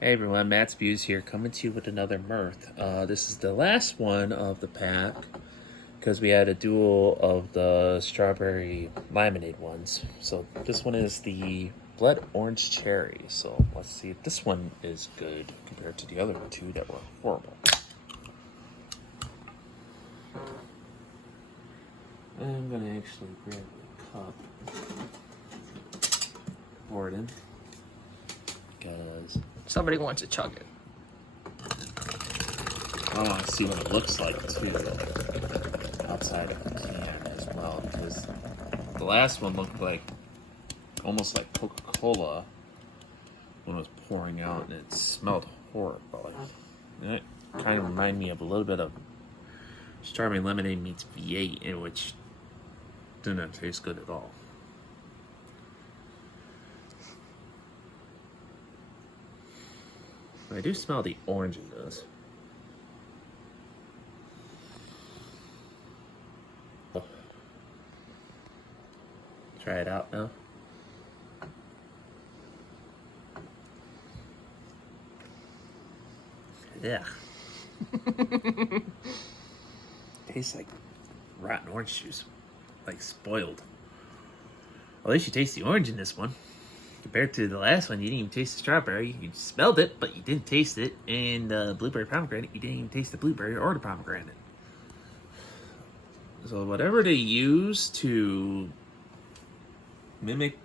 Hey everyone, Matt's Views here, coming to you with another Mirth. This is the last one of the pack because we had a duel of the strawberry lemonade ones. So this one is the blood orange cherry. So let's see if this one is good compared to the other two that were horrible. I'm gonna actually grab the cup, pour it in, because Somebody wants to chug it. I want to see what it looks like too, outside of the can as well, because the last one looked like almost like Coca-Cola when it was pouring out, and it smelled horrible. And it kind of reminded me of a little bit of strawberry lemonade meets V8, in which didn't taste good at all. I do smell the orange in this. Oh. Try it out now. Yeah. Tastes like rotten orange juice. Like spoiled. At least you taste the orange in this one. Compared to the last one, you didn't even taste the strawberry. You smelled it, but you didn't taste it. And the blueberry pomegranate, you didn't even taste the blueberry or the pomegranate. So whatever they use to mimic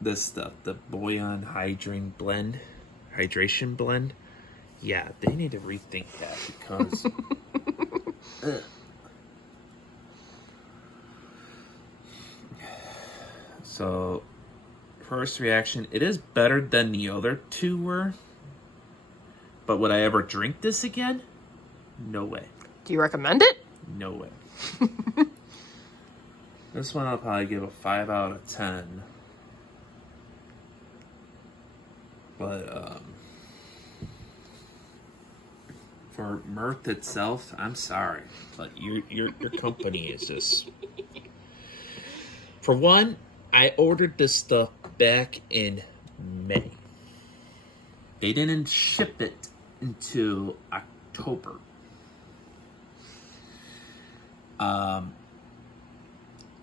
this stuff, the Boyan hydration blend, yeah, they need to rethink that because So, first reaction, it is better than the other two were. But would I ever drink this again? No way. Do you recommend it? No way. This one I'll probably give a 5 out of 10. But, for Mirth itself, I'm sorry. But your company is just... For one, I ordered this stuff back in May. They didn't ship it until October.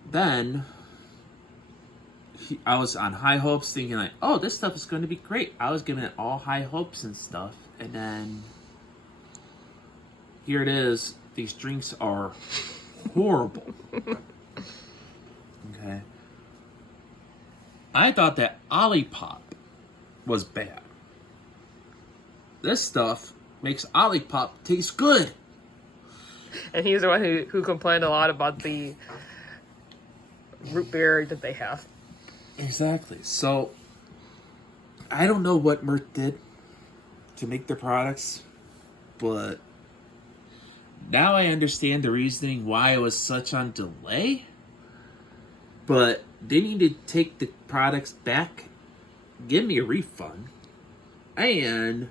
Then I was on high hopes, thinking like, "Oh, this stuff is going to be great." I was giving it all high hopes and stuff, and then here it is. These drinks are horrible. Okay. I thought that Olipop was bad. This stuff makes Olipop taste good. And he's the one who complained a lot about the root beer that they have. Exactly. So, I don't know what Mirth did to make their products, but now I understand the reasoning why it was such on delay. But they need to take the products back, give me a refund, and,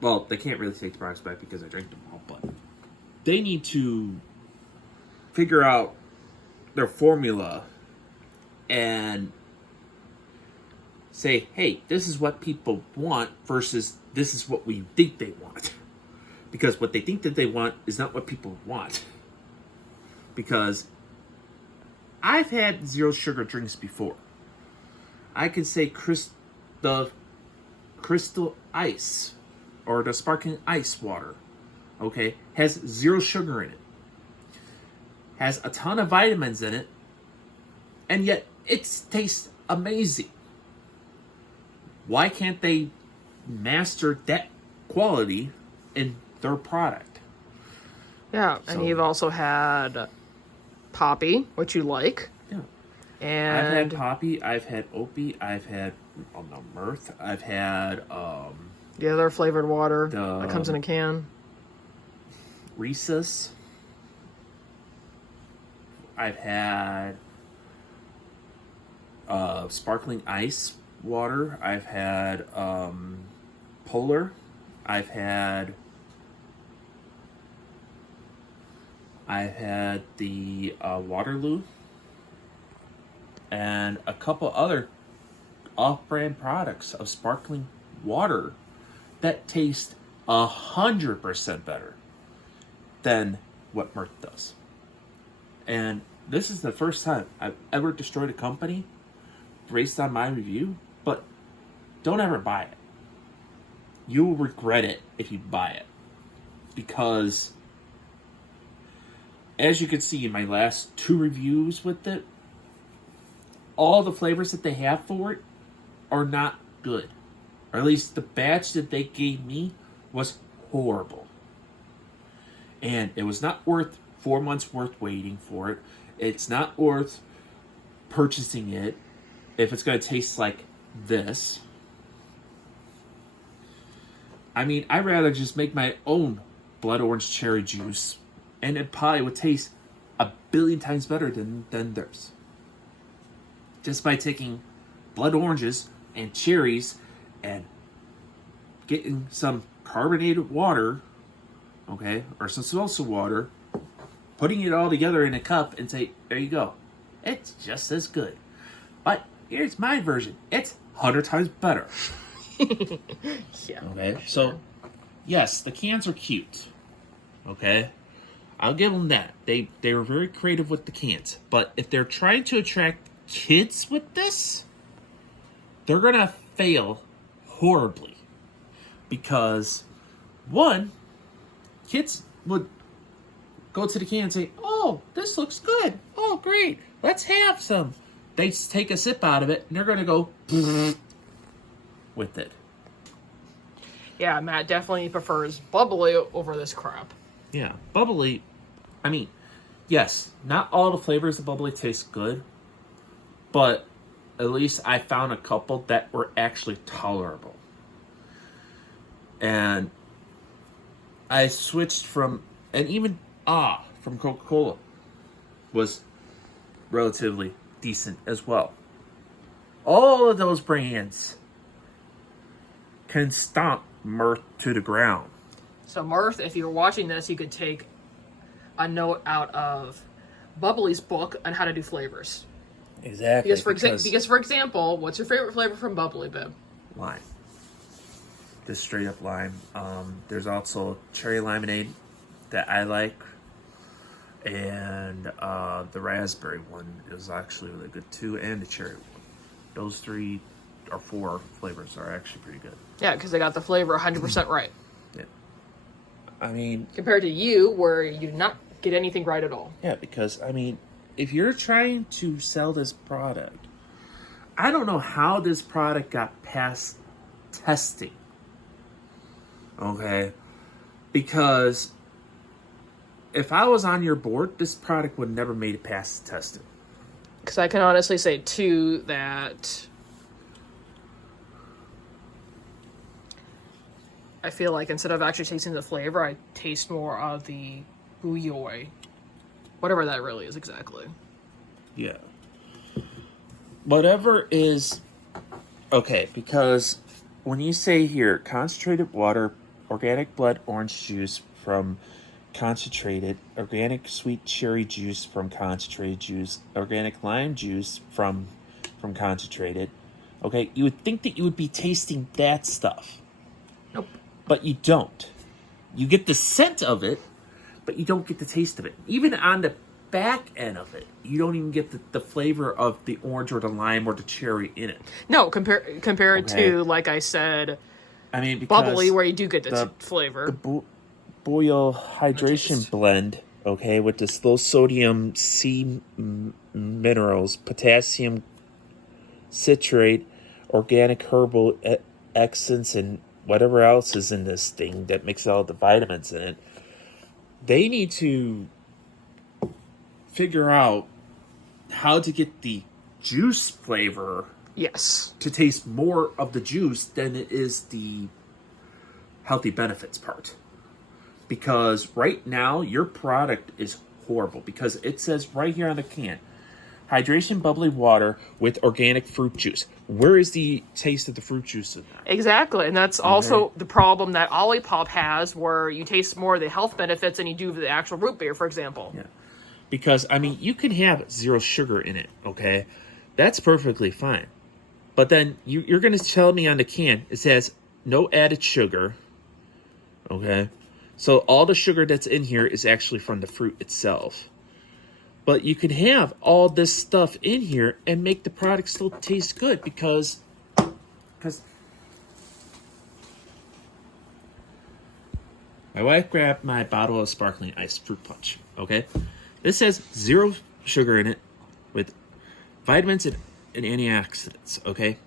well, they can't really take the products back because I drank them all, but they need to figure out their formula and say, hey, this is what people want versus this is what we think they want. Because what they think that they want is not what people want. Because I've had zero sugar drinks before. I can say the Crystal Ice or the sparkling ice water, okay, has zero sugar in it. Has a ton of vitamins in it, and yet it tastes amazing. Why can't they master that quality in their product? Yeah, and you've also had Poppy, which you like. Yeah. And I've had Poppy, I've had Opie, I've had Mirth, I've had the other flavored water that comes in a can. Reese's. I've had sparkling ice water. I've had Polar. I've had the Waterloo. and a couple other off-brand products of sparkling water that taste 100% better than what Mirth does. And this is the first time I've ever destroyed a company based on my review, but don't ever buy it. You will regret it if you buy it. Because, as you can see in my last 2 reviews with it, all the flavors that they have for it are not good. Or at least the batch that they gave me was horrible. And it was not worth 4 months worth waiting for it. It's not worth purchasing it if it's going to taste like this. I mean, I'd rather just make my own blood orange cherry juice, and it probably would taste 1,000,000,000 times better than theirs. Just by taking blood oranges and cherries and getting some carbonated water, okay, or some salsa water, putting it all together in a cup and say, there you go. It's just as good. But here's my version. It's 100 times better. Yeah. Okay, so yes, the cans are cute. Okay, I'll give them that. They were very creative with the cans. But if they're trying to attract kids with this, they're gonna fail horribly. Because one, kids would go to the can and say, "Oh, this looks good. Oh, great. Let's have some." They take a sip out of it and they're gonna go with it. Yeah, Matt definitely prefers bubbly over this crap. Yeah, bubbly. I mean, yes, not all the flavors of bubbly taste good, but at least I found a couple that were actually tolerable. And I switched from, and even from Coca-Cola was relatively decent as well. All of those brands can stomp Mirth to the ground. So, Mirth, if you're watching this, you could take a note out of Bubbly's book on how to do flavors. Exactly. Because for example, what's your favorite flavor from Bubbly, Bib? Lime. Just straight up lime. There's also cherry lemonade that I like. And the raspberry one is actually really good too. And the cherry one. Those 3 or 4 flavors are actually pretty good. Yeah, because they got the flavor 100% right. Yeah. I mean... Compared to you, where you did not get anything right at all. Yeah, because, I mean, if you're trying to sell this product, I don't know how this product got past testing. Okay? Because if I was on your board, this product would never made it past testing. Because I can honestly say, too, that I feel like instead of actually tasting the flavor, I taste more of the bouillon. Whatever that really is exactly. Yeah. Whatever is... Okay, because when you say here, concentrated water, organic blood orange juice from concentrated, organic sweet cherry juice from concentrated juice, organic lime juice from concentrated, okay, you would think that you would be tasting that stuff. Nope. But you don't. You get the scent of it, but you don't get the taste of it. Even on the back end of it, you don't even get the flavor of the orange or the lime or the cherry in it. No, compared to, like I said, I mean, because Bubbly, where you do get the flavor. The Boyle hydration blend, okay, with this low sodium C minerals, potassium citrate, organic herbal essence, and whatever else is in this thing that makes all the vitamins in it. They need to figure out how to get the juice flavor to taste more of the juice than it is the healthy benefits part. Because right now, your product is horrible. Because it says right here on the can, hydration bubbly water with organic fruit juice. Where is the taste of the fruit juice in that? Exactly, and that's also the problem that Olipop has, where you taste more of the health benefits than you do the actual root beer, for example. Yeah. Because, I mean, you can have 0 sugar in it, okay? That's perfectly fine. But then you're going to tell me on the can it says no added sugar. Okay? So all the sugar that's in here is actually from the fruit itself. But you can have all this stuff in here and make the product still taste good because my wife grabbed my bottle of sparkling ice fruit punch. Okay? This has 0 sugar in it with vitamins and antioxidants. Okay?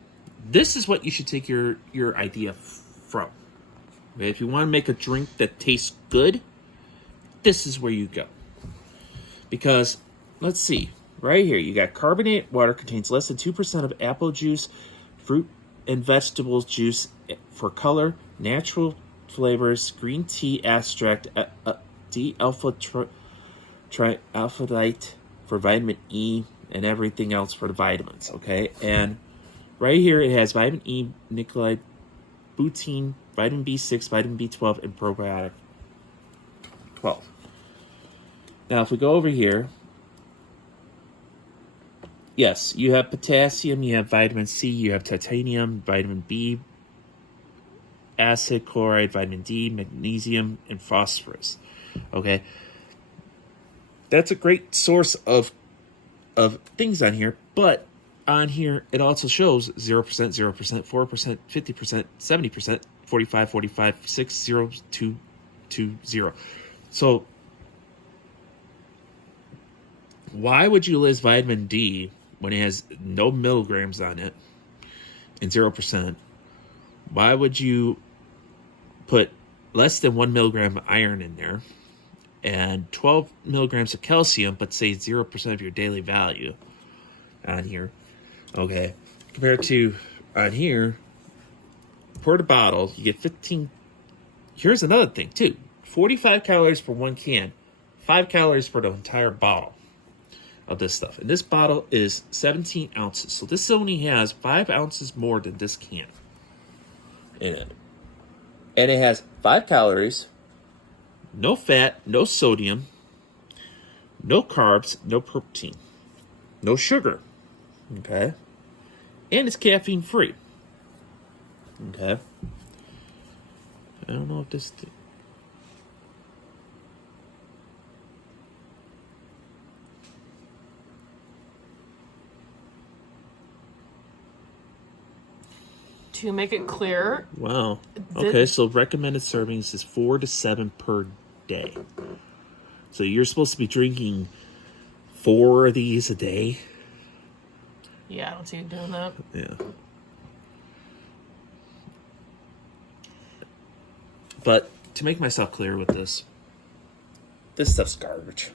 This is what you should take your idea from. Okay? If you want to make a drink that tastes good, this is where you go. Because, let's see, right here, you got carbonated water contains less than 2% of apple juice, fruit and vegetable juice for color, natural flavors, green tea extract, D-alpha trialphalite for vitamin E, and everything else for the vitamins, okay? And right here, it has vitamin E, nicolide, butene, vitamin B6, vitamin B12, and probiotic 12. Now, if we go over here, yes, you have potassium, you have vitamin C, you have titanium, vitamin B, acid, chloride, vitamin D, magnesium, and phosphorus. Okay? That's a great source of things on here, but on here, it also shows 0%, 0%, 4%, 50%, 70%, 45, 45, 6, 0, 2, 2, 0. So, why would you list vitamin D when it has no milligrams on it and 0%? Why would you put less than 1 milligram of iron in there and 12 milligrams of calcium, but say 0% of your daily value on here? Okay. Compared to on here, per the bottle, you get 15. Here's another thing, too. 45 calories for 1 can, 5 calories for the entire bottle of this stuff. And this bottle is 17 ounces. So this only has 5 ounces more than this can in it. And it has 5 calories, no fat, no sodium, no carbs, no protein, no sugar. Okay? And it's caffeine free. Okay? I don't know if this... To make it clear. Wow. Okay, so recommended servings is 4 to 7 per day. So you're supposed to be drinking 4 of these a day? Yeah, I don't see you doing that. Yeah. But to make myself clear with this stuff's garbage.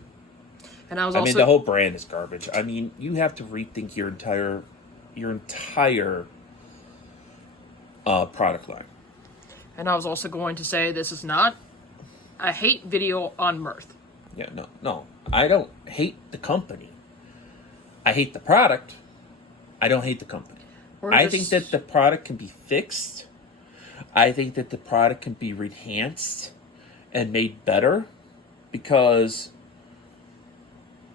And I mean, the whole brand is garbage. I mean, you have to rethink your entire product line. And I was also going to say this is not a hate video on Mirth. Yeah, no. I don't hate the company. I hate the product. I don't hate the company. I think that the product can be fixed. I think that the product can be enhanced and made better, because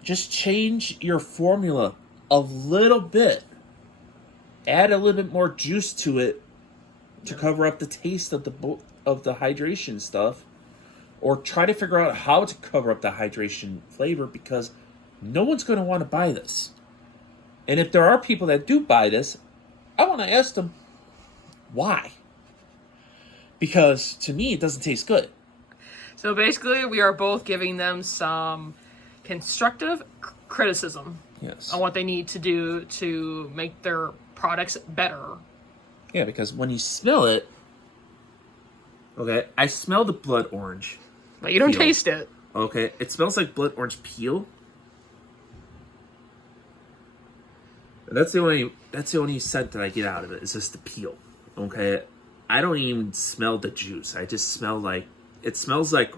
just change your formula a little bit. Add a little bit more juice to it to cover up the taste of the hydration stuff, or try to figure out how to cover up the hydration flavor, because no one's going to want to buy this. And if there are people that do buy this, I want to ask them why. Because to me, it doesn't taste good. So basically, we are both giving them some constructive criticism on what they need to do to make their products better. Yeah, because when you smell it, okay, I smell the blood orange. But you don't taste it. Okay, it smells like blood orange peel. And that's the only scent that I get out of it, is just the peel. Okay, I don't even smell the juice. I just smell it smells like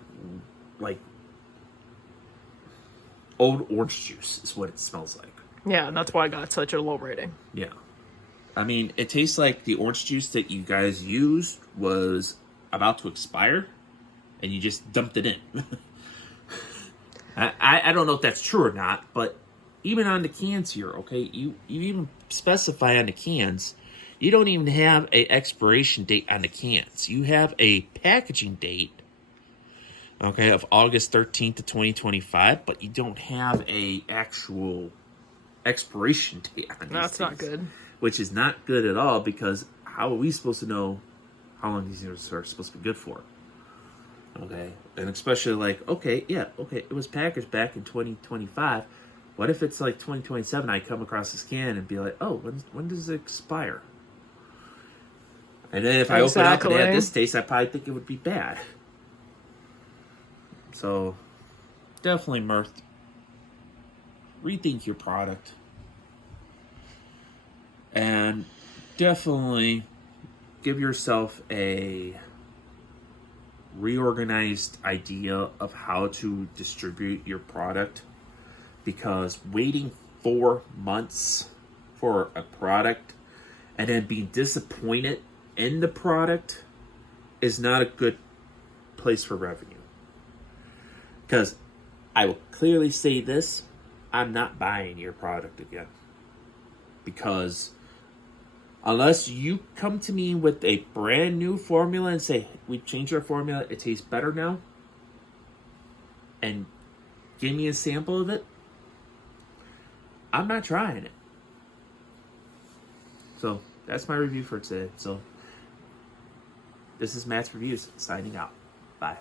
old orange juice is what it smells like. Yeah, and that's why I got such a low rating. Yeah. I mean, it tastes like the orange juice that you guys used was about to expire, and you just dumped it in. I don't know if that's true or not, but even on the cans here, okay, you even specify on the cans, you don't even have a expiration date on the cans. You have a packaging date, okay, of August 13th to 2025, but you don't have a actual expiration date on these That's not things, good. which is not good at all, because how are we supposed to know how long these things are supposed to be good for? Okay, and especially like, okay, it was packaged back in 2025. What if it's like 2027? I come across this can and be like, oh, when does it expire? And then if I open it up and it had this taste, I probably think it would be bad. So, definitely, Mirth, rethink your product. And definitely give yourself a reorganized idea of how to distribute your product, because waiting 4 months for a product and then being disappointed in the product is not a good place for revenue. Because I will clearly say this, I'm not buying your product again. Because unless you come to me with a brand new formula and say, we changed our formula, it tastes better now, and give me a sample of it, I'm not trying it. So, that's my review for today. So, this is Matt's Reviews, signing out. Bye.